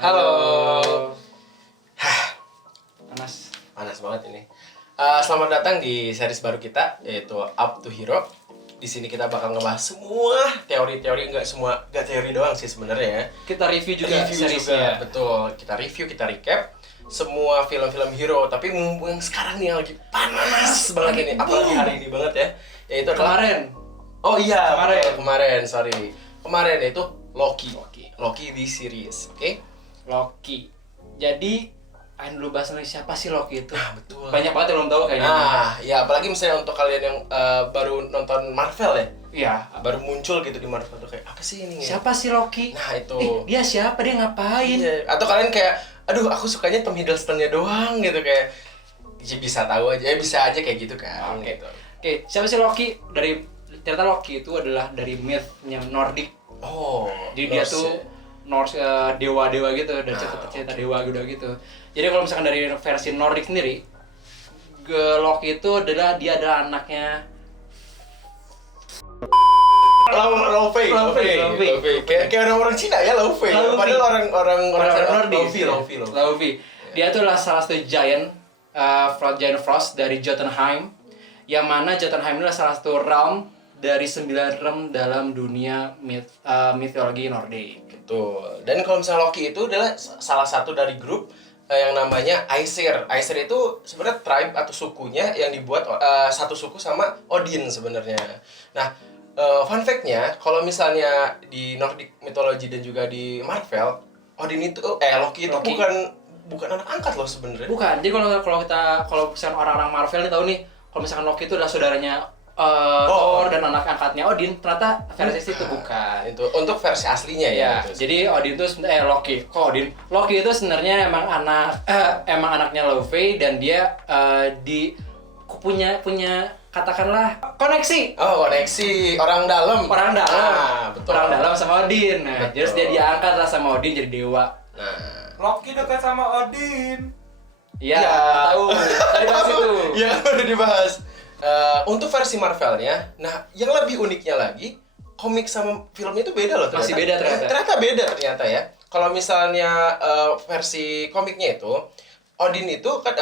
Halo. Panas. Panas banget ini. Selamat datang di series baru kita yaitu Up to Hero. Di sini kita bakal ngebahas semua teori-teori, nggak teori doang sih sebenarnya ya. Kita review juga Review seriesnya. juga, betul. Kita review, kita recap semua film-film hero. Tapi mumpung yang sekarang nih yang lagi panas banget ini, apalagi hari ini banget ya. Yaitu adalah Kemarin. Oh iya, Kemarin. betul, kemarin yaitu Loki di series, oke? Loki. Jadi, ayo dulu bahas lagi siapa sih Loki itu? Betul. Banyak banget yang belum tahu kayaknya. Ya apalagi misalnya untuk kalian yang baru nonton Marvel ya, Iya. baru muncul gitu di Marvel tuh kayak apa sih ini? Siapa sih Loki? Nah itu. Dia siapa? Dia ngapain? Iya. Atau kalian kayak, aduh aku sukanya Tom Hiddleston-nya doang gitu kayak, ya bisa tahu aja, bisa aja kayak gitu kan. Oke. Gitu. Oke, siapa sih Loki? Ternyata Loki itu adalah dari myth-nya Nordic. Oh. Jadi dia Norse tuh ya. Norse dewa-dewa gitu, dari Nah, cerita dewa gitu. Jadi kalau misalkan dari versi Nordic sendiri, Loki itu dia adalah anaknya Laufey. Kayak orang-orang Cina ya Laufey. Laufey. Padahal orang Nordic. Laufey. Dia tuh adalah salah satu giant, giant frost dari Jotunheim, yang mana Jotunheim adalah salah satu realm dari 9 realm dalam dunia mitologi Nordik. Betul. Dan kalau misalnya Loki itu adalah salah satu dari grup yang namanya Aesir. Aesir itu sebenarnya tribe atau sukunya yang dibuat satu suku sama Odin sebenarnya. Nah, fun fact-nya kalau misalnya di Nordic mythology dan juga di Marvel, Odin itu Loki itu Loki. bukan anak angkat loh sebenarnya. Bukan. Jadi kalau misalkan orang-orang Marvel nih tahu nih, kalau misalkan Loki itu adalah saudaranya Thor dan anak angkatnya Odin, ternyata versi itu bukan. Itu untuk versi aslinya ya. Ya, Itu. jadi Odin itu Loki. Kok Odin? Loki itu sebenarnya emang anaknya Laufey dan dia punya katakanlah koneksi Koneksi orang dalam. Betul. orang dalam sama Odin. Nah, Betul. terus dia diangkat lah sama Odin jadi dewa. Nah, Loki dekat sama Odin. Iya, Ya. tahu. Tadi bahas itu. Ya, udah dibahas. Untuk versi Marvelnya, nah yang lebih uniknya lagi, komik sama filmnya itu beda loh ternyata. Masih beda ternyata. Ternyata beda ternyata ya. Kalau misalnya versi komiknya itu, Odin itu kan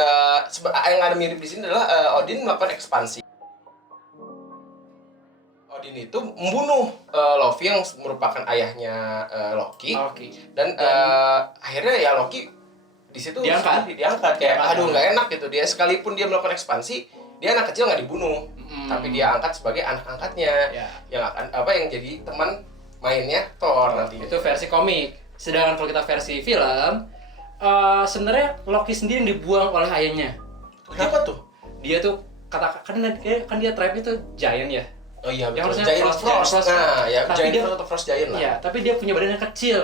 yang ada mirip di sini adalah Odin melakukan ekspansi. Odin itu membunuh Loki yang merupakan ayahnya Loki. Oke. Dan akhirnya ya Loki di situ Diangkat kayak aduh nggak enak gitu, dia sekalipun dia melakukan ekspansi, dia anak kecil nggak dibunuh, tapi dia angkat sebagai anak angkatnya Ya. yang akan yang jadi teman mainnya Thor nanti. Itu versi komik. Sedangkan kalau kita versi film, sebenarnya Loki sendiri yang dibuang oleh ayahnya. Kenapa tuh? Dia tuh kan dia tribe itu giant ya. Oh iya Yang betul. harusnya Giant Frost. Nah ya Tapi Giant dia- Frost atau Frost Giant lah. Iya, tapi dia punya badan yang kecil.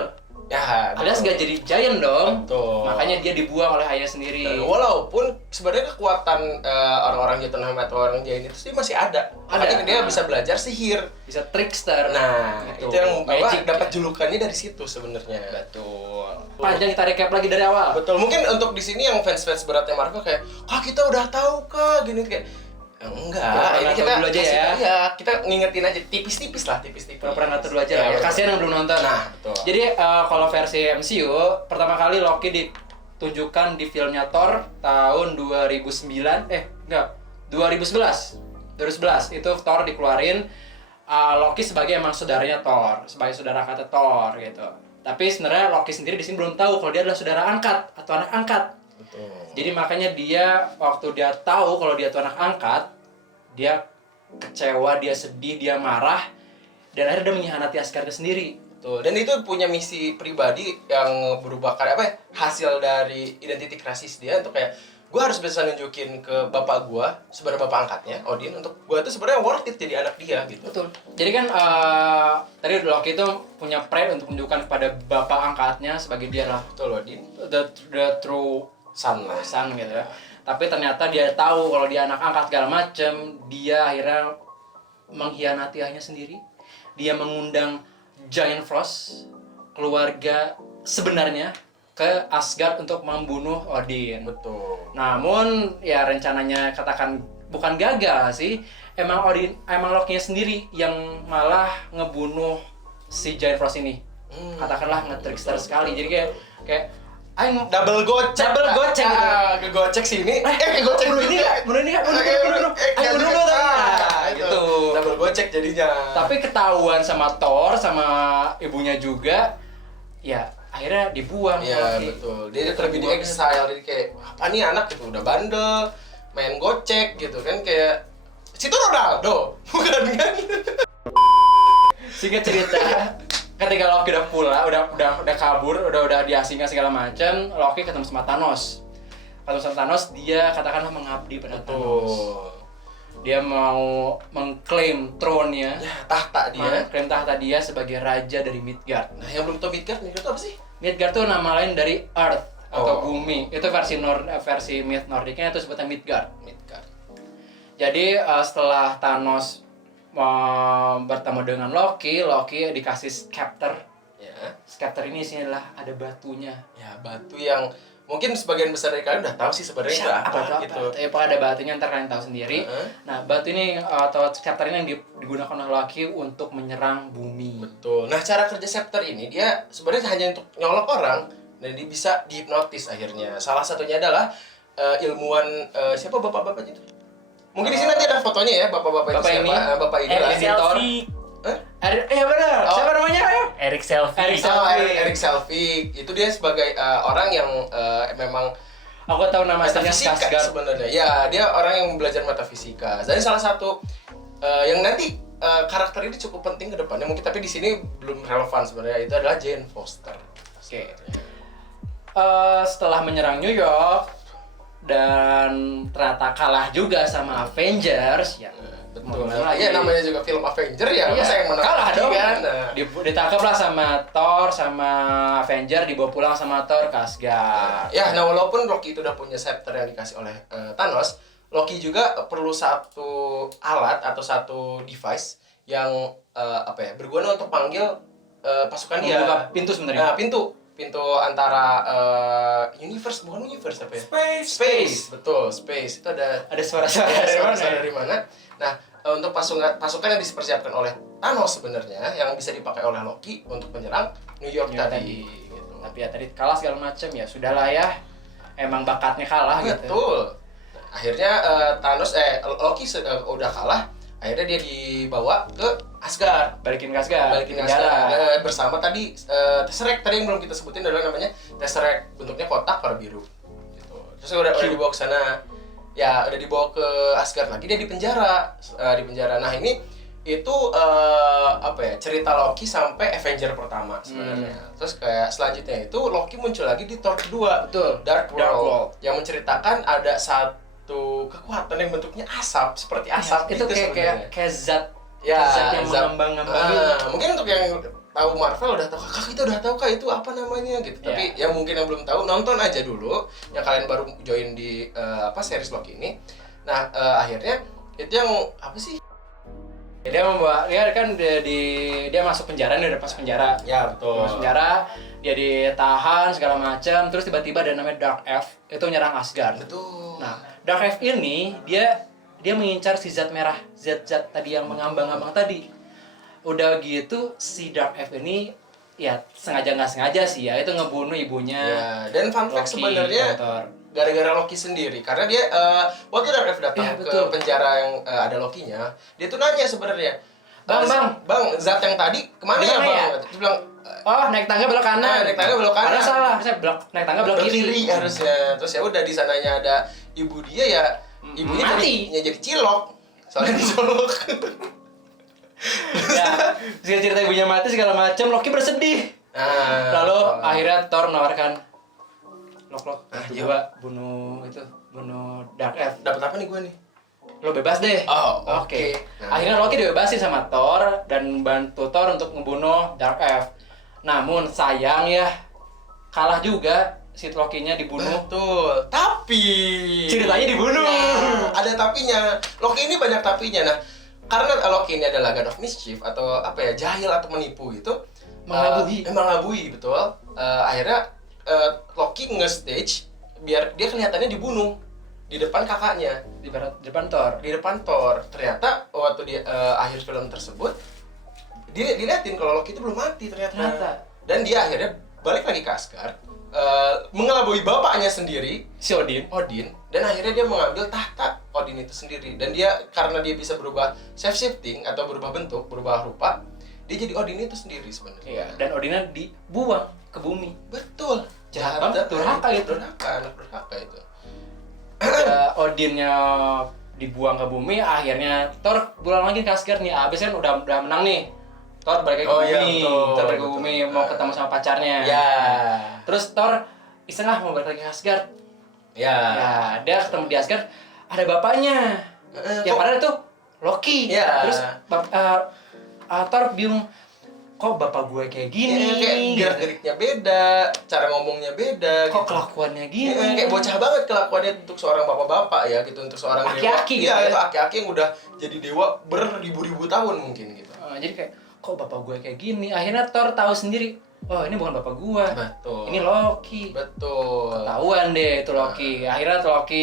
Ya. Alias betul. nggak jadi giant dong. Betul. Makanya dia dibuang oleh ayah sendiri. Walaupun sebenarnya kekuatan orang-orang Jotunheim atau orang Giant itu sih masih ada. Makanya dia bisa belajar sihir. Bisa trickster. Nah, Gitu. itu yang Magic. dapat julukannya dari situ sebenarnya. Betul. Panjang kita recap lagi dari awal. Betul. Mungkin untuk di sini yang fans-fans beratnya Marvel kayak, "Kak, kita udah tahu Kak." Gini kayak enggak, ini Pura-pura kita tahu dulu aja kasih ya. tahu, ya, kita ngingetin aja tipis-tipis. Pura-pura ngatur dulu aja lah ya. betul. Kasihan yang belum nonton. Nah, betul. Jadi kalau versi MCU, pertama kali Loki ditunjukkan di filmnya Thor tahun 2011. Itu Thor dikeluarin Loki sebagai emang saudaranya Thor, sebagai saudara angkatnya Thor gitu. Tapi sebenarnya Loki sendiri di sini belum tahu kalau dia adalah saudara angkat atau anak angkat. Betul. Jadi makanya dia waktu dia tahu kalau dia tuh anak angkat, dia kecewa, dia sedih, dia marah, dan akhirnya dia mengkhianati Asgard sendiri. Betul. Dan itu punya misi pribadi yang berubah hasil dari identity crisis dia untuk kayak gue harus bisa nunjukin ke bapak gue sebagai bapak angkatnya Odin untuk gue tuh sebenarnya worth it jadi anak dia gitu. Betul. Jadi kan tadi Loki itu punya pride untuk menunjukkan kepada bapak angkatnya sebagai dia lah Betul Odin. the true Son lah. son gitu ya. Tapi ternyata dia tahu kalau dia anak angkat segala macem, dia akhirnya mengkhianati ayahnya sendiri. Dia mengundang Giant Frost, keluarga sebenarnya, ke Asgard untuk membunuh Odin. Betul. Namun ya rencananya katakan bukan gagal sih, emang Loki-nya sendiri yang malah ngebunuh si Giant Frost ini. katakanlah nge-trickster sekali. Jadi kayak aing double gocek gitu. ngegocek sini ngegocek bunuh ini juga. nggak? Bunuh gitu. Double gocek jadinya. Tapi ketahuan sama Thor sama ibunya juga, ya akhirnya dibuang. Iya Loki. betul. Dia lebih di exile, jadi kayak apa nih anak gitu udah bandel, main gocek gitu kan kayak situ Ronaldo, bukan kan? Singkat cerita, ketika Loki udah pulang, udah kabur, udah diasingkan segala macam, Loki ketemu sama Thanos. Ketemu sama Thanos, dia katakanlah mengabdi pada Thanos. Tuh. Dia mau mengklaim throne-nya, Ya, tahta dia. mengklaim tahta dia sebagai raja dari Midgard. Nah, yang belum tahu Midgard itu apa sih? Midgard tuh nama lain dari Earth atau Oh. bumi. Itu versi versi myth Nordicnya itu sebutnya Midgard. Midgard. Jadi setelah Thanos bertemu dengan Loki dikasih scepter. Ya. Scepter ini isinya adalah ada batunya. Ya, batu yang mungkin sebagian besar dari kalian udah tahu sih sebenarnya itu apa gitu. Tapi pokoknya ada batunya, ntar kalian tahu sendiri. Nah, batu ini atau scepter ini yang digunakan oleh Loki untuk menyerang bumi. Betul. Nah, cara kerja scepter ini dia sebenarnya hanya untuk nyolok orang dan dia bisa dihipnotis akhirnya. Salah satunya adalah ilmuwan siapa bapak-bapak itu? Mungkin di sini nanti ada fotonya ya bapak-bapak itu Bapak siapa? ini? Bapak ini Eric lah. Selfie. Benar. Oh. Siapa namanya? Eric Selfie. Eric Eric Selvig itu dia sebagai orang yang memang Aku tahu nama aslinya metafisika Skarsgård. sebenarnya. Ya, dia orang yang belajar metafisika. Jadi salah satu yang nanti karakter ini cukup penting ke depannya mungkin tapi di sini belum relevan sebenarnya itu adalah Jane Foster. Oke. Setelah menyerang New York dan ternyata kalah juga sama Avengers ya. Betul. Mau Iya namanya juga film Avenger ya, Iya, masa yang menang kalah lagi dong. kan. Nah, Ditangkap lah sama Thor, sama Avenger, dibawa pulang sama Thor ke Asgard. ya, nah walaupun Loki itu udah punya scepter yang dikasih oleh Thanos, Loki juga perlu satu alat atau satu device yang berguna untuk panggil pasukan dia. Membuka pintu sebenarnya. Nah, pintu antara universe bukan universe apa ya? Space, betul, space. Itu ada Suara-suara ya, dari mana suara ya? dari mana? Nah, untuk pasukan yang dipersiapkan oleh Thanos sebenarnya yang bisa dipakai oleh Loki untuk menyerang New York New York tadi. Gitu. Tapi ya tadi kalah segala macam ya sudahlah ya. Emang bakatnya kalah gitu. Betul. Nah, akhirnya Loki udah kalah. Akhirnya dia dibawa ke Asgard. Balikin ke Asgard. Balikin ke penjara. Asgard bersama tadi Tesseract tadi yang belum kita sebutin adalah namanya Tesseract, bentuknya kotak warna biru. Gitu. Terus udah dibawa ke sana. Ya, udah dibawa ke Asgard lagi dia di penjara. Nah, ini itu cerita Loki sampai Avenger pertama sebenarnya. Terus kayak selanjutnya itu Loki muncul lagi di Thor kedua. Betul. Dark Dark World, World. yang menceritakan ada satu kekuatan yang bentuknya asap seperti asap itu gitu sebenarnya. kayak zat Ya, zat yang zat- mengambang-ngambang gitu. Mungkin untuk yang tahu Marvel udah tahu, kakak kita udah tahu kak itu apa namanya gitu. Tapi yang mungkin yang belum tahu nonton aja dulu. Yang kalian baru join di series Loki ini. Nah akhirnya itu yang apa sih? Dia masuk penjara nih, udah pas penjara. Ya betul. Masuk penjara, dia ditahan segala macam, terus tiba-tiba ada namanya Dark Elf itu nyerang Asgard. Betul. Nah, Dark Elf ini dia mengincar si zat merah, zat tadi yang mengambang-ambang tadi. Udah gitu si Dark Elf ini ya sengaja nggak sengaja sih ya itu ngebunuh ibunya. Ya, dan fun fact Loki, sebenarnya Thor. gara-gara Loki sendiri karena dia waktu Dark Elf datang Ya, ke betul. penjara yang ada Lokinya, dia tuh nanya sebenarnya, Bang, zat yang tadi kemana Di ya mana bang? ya? Dia bilang Oh, naik tangga belok kanan. naik tangga belok kanan. Ada salah, harusnya naik tangga belok kiri. harusnya. Terus ya udah di sananya ada ibu dia ya, ibunya Mati. jadi cilok. Soalnya dicolok. Ya, cerita ibunya mati segala macam, Loki bersedih. Nah, Lalu akhirnya Thor menawarkan Lok, iya. coba bunuh Dark Elf. dapat apa nih gua nih? Lo bebas deh. Oh, oke. Nah. Akhirnya Loki dibebasin sama Thor dan bantu Thor untuk membunuh Dark Elf. Namun sayang ya, kalah juga si Loki-nya dibunuh. Betul. Tapi Ceritanya dibunuh. Nah, ada tapinya. Loki ini banyak tapinya. Nah, karena Loki ini adalah God of Mischief atau apa ya, jahil atau menipu gitu. Mengelabui, betul. Akhirnya Loki nge-stage biar dia kelihatannya dibunuh di depan kakaknya, Di depan Thor. di depan Thor. Ternyata waktu di akhir film tersebut dia diliatin kalau Loki itu belum mati ternyata. Dan dia akhirnya balik lagi ke Asgard, mengelabui bapaknya sendiri, Si Odin. dan akhirnya dia mengambil tahta Odin itu sendiri. Dan dia karena dia bisa berubah shape shifting atau berubah bentuk, berubah rupa, dia jadi Odin itu sendiri sebenarnya. Iya, dan Odinnya dibuang ke bumi. Betul. Jahat banget, durhaka itu. Anak durhaka itu. Odinnya dibuang ke bumi, akhirnya Thor pulang lagi ke Asgard nih. Abis kan udah menang nih. Thor balik lagi ke Oh, iya, bumi. betul, Thor balik ke betul. bumi mau ketemu sama pacarnya. Ya. Terus Thor istilah mau balik lagi ke Asgard. Ya. Ya, dia ketemu di Asgard ada bapaknya. Ya kok- padahal itu Loki. Ya. Terus Thor bingung, kok bapak gue kayak gini? Kayak gerak-geriknya beda, cara ngomongnya beda. Kok gitu. kelakuannya gini? Kayak bocah banget kelakuannya untuk seorang bapak-bapak ya gitu, untuk seorang Aki-aki dewa. Iya, gitu itu ya. aki-aki yang udah jadi dewa beribu-ribu tahun mungkin gitu. Jadi kayak, kok bapak gue kayak gini? Akhirnya Thor tahu sendiri, oh ini bukan bapak gue. Betul. Ini Loki. Betul. Ketahuan deh itu Loki. Akhirnya Loki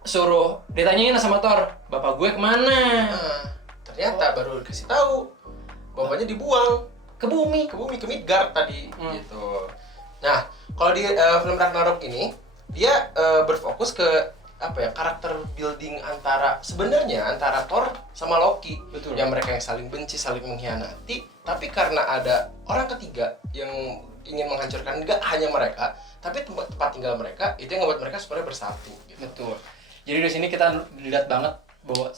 disuruh ditanyain sama Thor, bapak gue kemana? Nah, ternyata baru dikasih tahu bapaknya dibuang Ke bumi. ke bumi, ke Midgard tadi gitu. Nah, kalau di film Ragnarok ini dia berfokus ke apa ya, karakter building sebenarnya antara Thor sama Loki. Betul. Yang mereka yang saling benci, saling mengkhianati, tapi karena ada orang ketiga yang ingin menghancurkan enggak hanya mereka, tapi tempat tinggal mereka, itu yang membuat mereka sebenarnya bersatu gitu. Betul. Jadi di sini kita lihat banget bahwa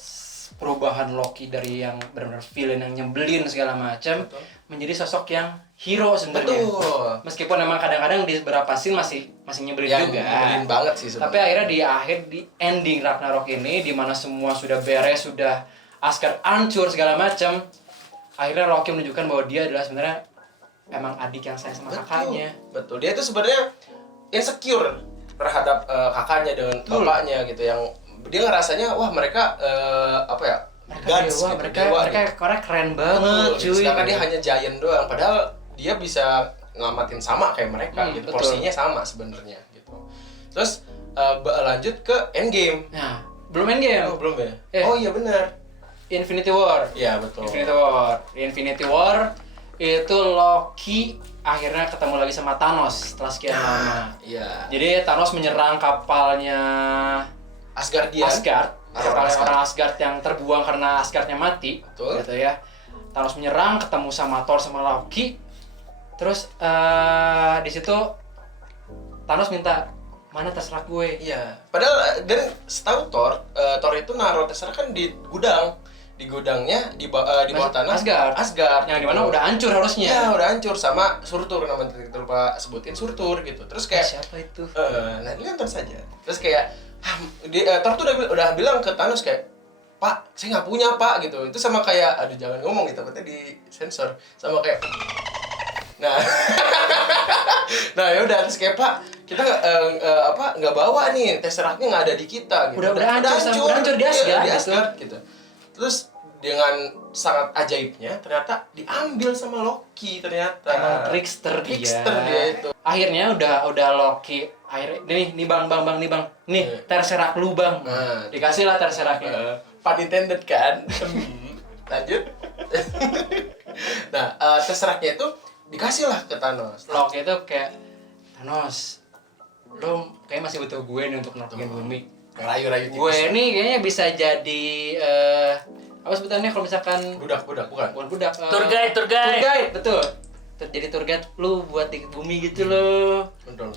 perubahan Loki dari yang benar-benar villain yang nyebelin segala macam Betul. menjadi sosok yang hero sebenarnya. Betul. Meskipun memang kadang-kadang di beberapa scene masih nyebelin Yang juga. nyebelin banget sih Tapi sebenarnya. akhirnya di ending Ragnarok ini di mana semua sudah beres, sudah Asgard hancur segala macam, akhirnya Loki menunjukkan bahwa dia adalah sebenarnya emang adik yang sayang sama kakaknya. Betul. Dia itu sebenarnya insecure terhadap kakaknya dengan Betul. bapaknya gitu, yang dia ngerasanya wah mereka apa ya? Mereka gods dewa, gitu, mereka dewa mereka gitu. karena keren banget, Betul, cuy. sedangkan dia hanya giant doang, padahal dia bisa ngelamatin sama kayak mereka gitu. Betul. Porsinya sama sebenarnya gitu. Terus lanjut ke Endgame. Nah, belum Endgame. Oh, belum ya? Eh. Oh iya benar. Infinity War. Iya, betul. Infinity War itu Loki akhirnya ketemu lagi sama Thanos setelah sekian lama. Iya. Jadi Thanos menyerang kapalnya Asgardian. Asgard, Orang Asgard. orang Asgard yang terbuang karena Asgardnya mati. Betul. Gitu ya. Thanos menyerang, ketemu sama Thor sama Loki. Terus di situ Thanos minta, mana terserah gue. Iya. Padahal dan setahu Thor itu naruh terserah kan di gudang. Di gudangnya di bawah tanah Asgard. gitu. Yang dimana udah hancur harusnya. Ya, udah hancur sama Surtur, namanya kita lupa sebutin Surtur gitu. Terus kayak Siapa itu? nah ini nonton saja. Terus kayak Thor tuh udah bilang ke Thanos kayak, Pak, saya nggak punya Pak gitu. Itu sama kayak, aduh jangan ngomong gitu, takutnya di sensor. Sama kayak, nah, nah ya udah terus kayak Pak, kita nggak bawa nih, Tesseractnya nggak ada di kita gitu. Udah hancur di Asgard, iya, di gitu. Asgard gitu. Terus dengan sangat ajaibnya ternyata diambil sama Loki ternyata. Emang trickster dia itu. Akhirnya udah Loki. Akhirnya nih bang. Nih terserak lu bang. Nah, Dikasih lah terseraknya. pun intended kan. Lanjut. Nah, terseraknya itu dikasih lah ke Thanos. Loki itu kayak, Thanos, lo kayak masih butuh gue nih untuk nolongin bumi. Rayu-rayu Gue nih kayaknya bisa jadi apa sebutannya kalau misalkan budak bukan. bukan budak. Tour guide. Tour guide, betul. Jadi tour guide lu buat di bumi gitu loh. Betul.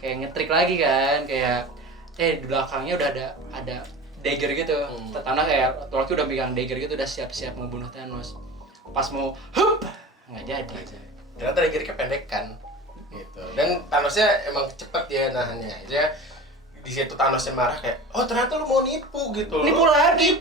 Kayak ngetrik lagi kan, kayak di belakangnya udah ada dagger gitu. Thanos kayak Loki udah pegang dagger gitu, udah siap-siap membunuh Thanos. Pas mau nggak jadi. Ternyata daggernya pendek kan. Gitu. Dan Thanosnya emang cepet dia nahannya. Dia di situ Thanosnya marah kayak, oh ternyata lu mau nipu gitu. Nipu lagi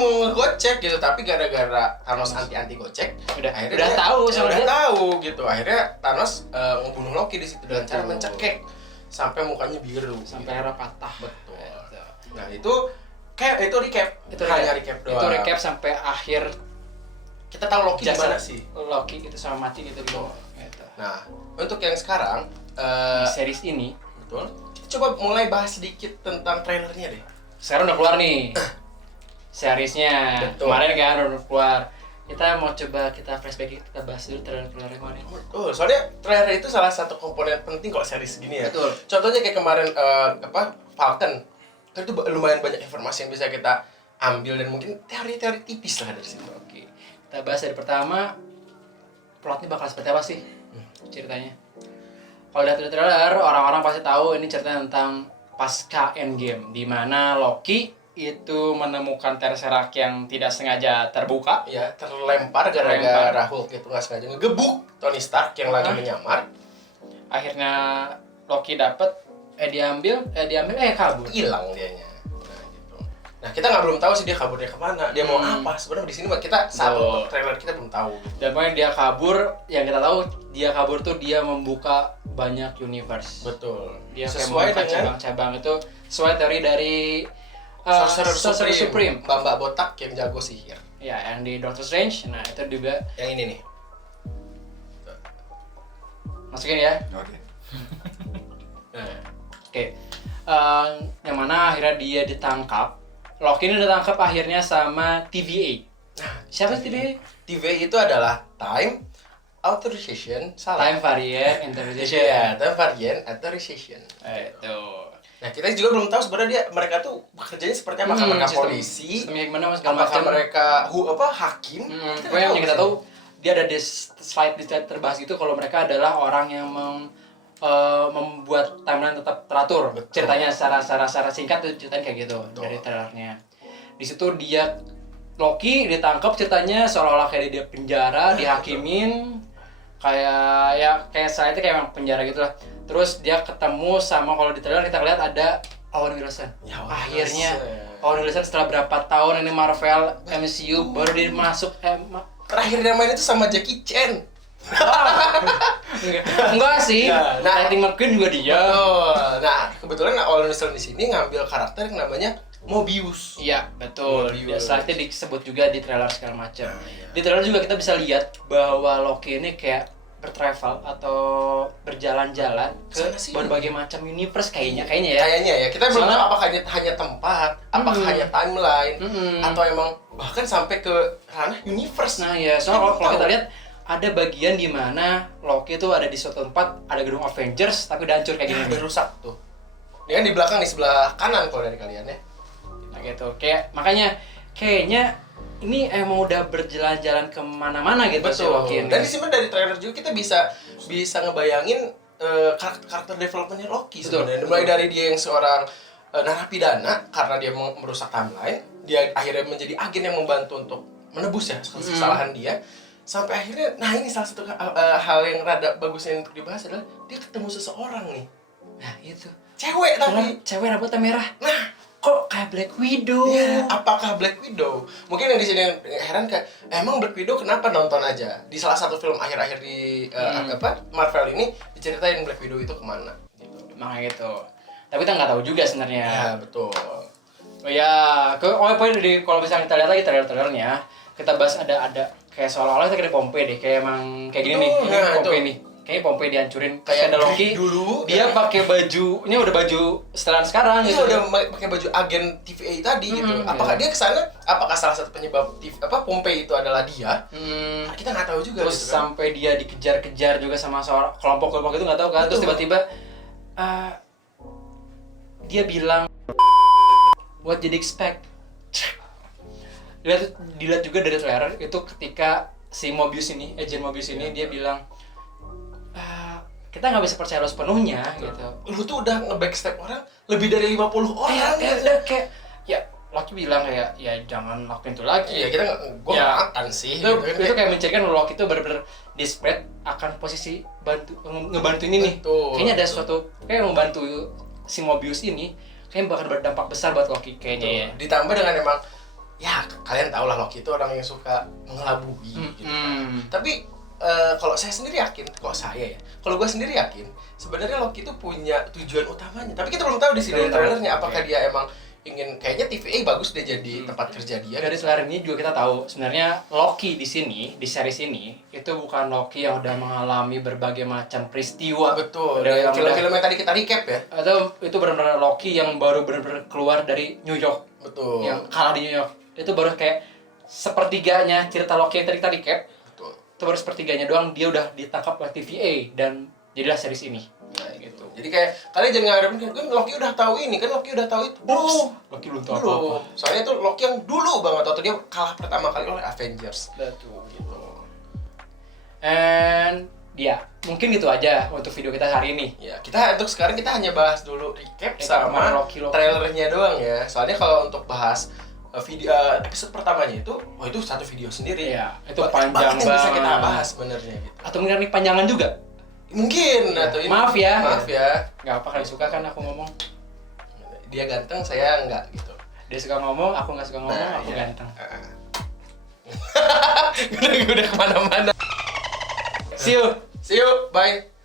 mau ngegocek gitu. Tapi gara-gara Thanos anti gocek, Udah dia- tahu ya sama udah dia. tahu gitu. Akhirnya Thanos ngebunuh Loki di situ dengan cara mencekik sampai mukanya biru. Sampai gitu. akhirnya patah. Betul. Gitu. Nah itu itu recap. Itu hanya recap doang. Itu recap sampai akhir Kita tahu Loki di jasa mana sih? Loki itu sama mati gitu di bawah. Gitu. Nah untuk yang sekarang Di series ini betul. Kita coba mulai bahas sedikit tentang trailernya deh. sekarang udah keluar nih seriesnya. Betul. Kemarin kan udah keluar. kita mau coba kita flashback, kita bahas dulu trailer kemarin. Soalnya trailer itu salah satu komponen penting kok series gini ya. Betul. Contohnya kayak kemarin Falcon. Kan itu lumayan banyak informasi yang bisa kita ambil dan mungkin teori-teori tipis lah dari situ. Oke, kita bahas dari pertama, plotnya bakal seperti apa sih ceritanya? Kalau lihat dari trailer, orang-orang pasti tahu ini cerita tentang pasca Endgame, di mana Loki itu menemukan Tesseract yang tidak sengaja terbuka. Ya, terlempar gara-gara Hulk itu nggak sengaja ngegebuk Tony Stark yang lagi menyamar. Akhirnya Loki dapet, diambil, kabur. Hilang dianya. Nah, gitu. Nah, kita belum tahu sih dia kaburnya kemana, dia mau apa. Sebenarnya di sini kita satu trailer kita belum tahu. Dan pokoknya dia kabur, yang kita tahu dia kabur tuh dia membuka banyak universe. Betul. Dia Sesuai kayak dengan cabang-cabang itu sesuai teori dari Sorcerer Supreme. Mbak botak yang jago sihir. Ya, yang di Doctor Strange. Nah, itu juga Yang ini nih. masukin ya. Oke. Nah, Oke. Yang mana akhirnya dia ditangkap. Loki ini ditangkap akhirnya sama TVA. Siapa sih TVA? TVA itu adalah Time Authorization, Time Variant Interpretation. Iya, Time Variant Authorization. Itu. Nah, kita juga belum tahu sebenarnya mereka tuh bekerjanya seperti apa. Apakah mereka polisi? Sistemnya gimana mas? Segala Apakah macam. mereka hakim? Pokoknya yang kita tahu dia ada di slide terbahas itu kalau mereka adalah orang yang membuat timeline tetap teratur. Betul. Ceritanya secara singkat tuh ceritanya kayak gitu. Betul. Dari trailernya. Di situ dia Loki ditangkap, ceritanya seolah-olah kayak dia penjara, dihakimin kayak saya itu kayak emang penjara gitu lah. Terus dia ketemu sama, kalau di trailer kita lihat ada Owen Wilson. Ya, Owen Akhirnya Wilson. Owen Wilson setelah berapa tahun ini Marvel MCU baru dia masuk Terakhir dia main itu sama Jackie Chan. enggak sih. Nah, Lightning McQueen juga dia. Nah, kebetulan Owen Wilson di sini ngambil karakter yang namanya Mobius. Iya, betul. Mobius. Biasanya disebut juga di trailer segala macam. Iya. Di trailer juga kita bisa lihat bahwa Loki ini kayak bertravel atau berjalan-jalan ke Sana sini. berbagai macam universe kayaknya ya. Kayaknya ya, kita belum Soalnya- tahu apakah hanya tempat, apakah hanya timeline, Mm-mm. atau emang bahkan sampai ke ranah universe. Nah ya, Kita soalnya belum kalau kita tahu. lihat ada bagian di mana Loki itu ada di suatu tempat, ada gedung Avengers tapi udah hancur kayak gini. Udah rusak tuh. Ini kan di belakang, di sebelah kanan kalau dari kalian ya. Nah gitu, kayak makanya kayaknya ini emang udah berjalan-jalan kemana-mana gitu si Betul. Loki ini. Dan di sini dari trailer juga kita bisa ngebayangin karakter developmentnya Loki Betul. sebenarnya. Mulai dari dia yang seorang narapidana karena dia merusak timeline, dia akhirnya menjadi agen yang membantu untuk menebus ya kesalahan dia. Sampai akhirnya, nah ini salah satu hal yang rada bagusnya untuk dibahas adalah dia ketemu seseorang nih. Nah itu. Cewek tapi. Cewek rambutnya merah. Nah, Kok kayak Black Widow? ya, apakah Black Widow? Mungkin yang di sini yang heran kayak, emang Black Widow kenapa nonton aja? Di salah satu film akhir-akhir di Marvel ini diceritain Black Widow itu kemana? Gitu. Makanya gitu. Tapi kita nggak tahu juga sebenarnya. Ya betul. Oh ya, poin kalau misalnya kita lihat lagi trailer-trailernya, kita bahas ada kayak seolah-olah kita kayak di Pompeii deh, kayak emang kayak gini nih, Betul, ini nah, Pompeii itu. nih. Kayaknya Pompeii dihancurin Kayak ada Loki dulu, dia ya. pakai bajunya udah baju setelan sekarang Dia gitu. udah pakai baju agen TVA tadi gitu. Apakah dia kesana? Apakah salah satu penyebab Pompeii itu adalah dia? Nah, kita nggak tahu juga. Terus gitu kan. sampai dia dikejar-kejar juga sama seorang kelompok-kelompok itu nggak tahu kan. Terus Betul. tiba-tiba dia bilang, what did you expect? Dilihat juga dari trailer itu ketika si Mobius ini, agent Mobius ini dia bilang, kita nggak bisa percaya lo sepenuhnya gitu. Lu tuh udah nge-backstep orang lebih dari 50 orang. Udah kayak ya Loki bilang kayak ya jangan lakuin itu lagi. Iya, kita gua Ya. nggak akan sih. Itu, gitu kan. itu kayak menceritakan Loki itu benar-benar desperate akan posisi ngebantu ini nih. Betul, Kayaknya ada betul. suatu kayak membantu si Mobius ini kayaknya bakal berdampak besar buat Loki kayaknya ya. Ditambah dengan emang ya kalian tau lah Loki itu orang yang suka mengelabui gitu kan. Tapi kalau saya sendiri yakin, kalau gue sendiri yakin sebenarnya Loki itu punya tujuan utamanya. Tapi kita belum tahu di sini Belum dari tahu. trailernya apakah Oke. dia emang ingin, kayaknya TVA bagus dia jadi tempat kerja dia. Dari trailer ini juga kita tahu sebenarnya Loki di sini, di series ini itu bukan Loki yang udah mengalami berbagai macam peristiwa. Betul. Udah Dari yang film-film yang tadi kita recap ya. Atau itu benar-benar Loki yang baru benar-benar keluar dari New York, Betul. yang kalah di New York. Itu baru kayak sepertiganya cerita Loki yang tadi kita recap, Betul. itu baru sepertiganya doang dia udah ditangkap oleh TVA dan jadilah series ini. Nah, gitu. Jadi kayak kalian jangan ngarepin kan Loki udah tahu ini kan Loki udah tahu itu. Loki belum tahu apa-apa. Belum. Soalnya itu Loki yang dulu banget waktu dia kalah pertama kali oleh Avengers. Betul gitu. And ya, mungkin gitu aja untuk video kita hari ini. Ya, kita untuk sekarang kita hanya bahas dulu recap sama Loki. trailernya doang ya. Soalnya kalau untuk bahas video episode pertamanya itu, itu satu video sendiri. Iya, itu Banyak panjang banget yang bisa kita banget. bahas sebenarnya gitu. Atau mungkin lebih panjangan juga. Mungkin atau ini. Maaf ya. Maaf ya. Gak apa kalian suka kan aku ngomong. Dia ganteng, saya enggak gitu. Dia suka ngomong, aku nggak suka ngomong, Nah, aku iya. ganteng. udah kemana-mana. See you. See you, bye.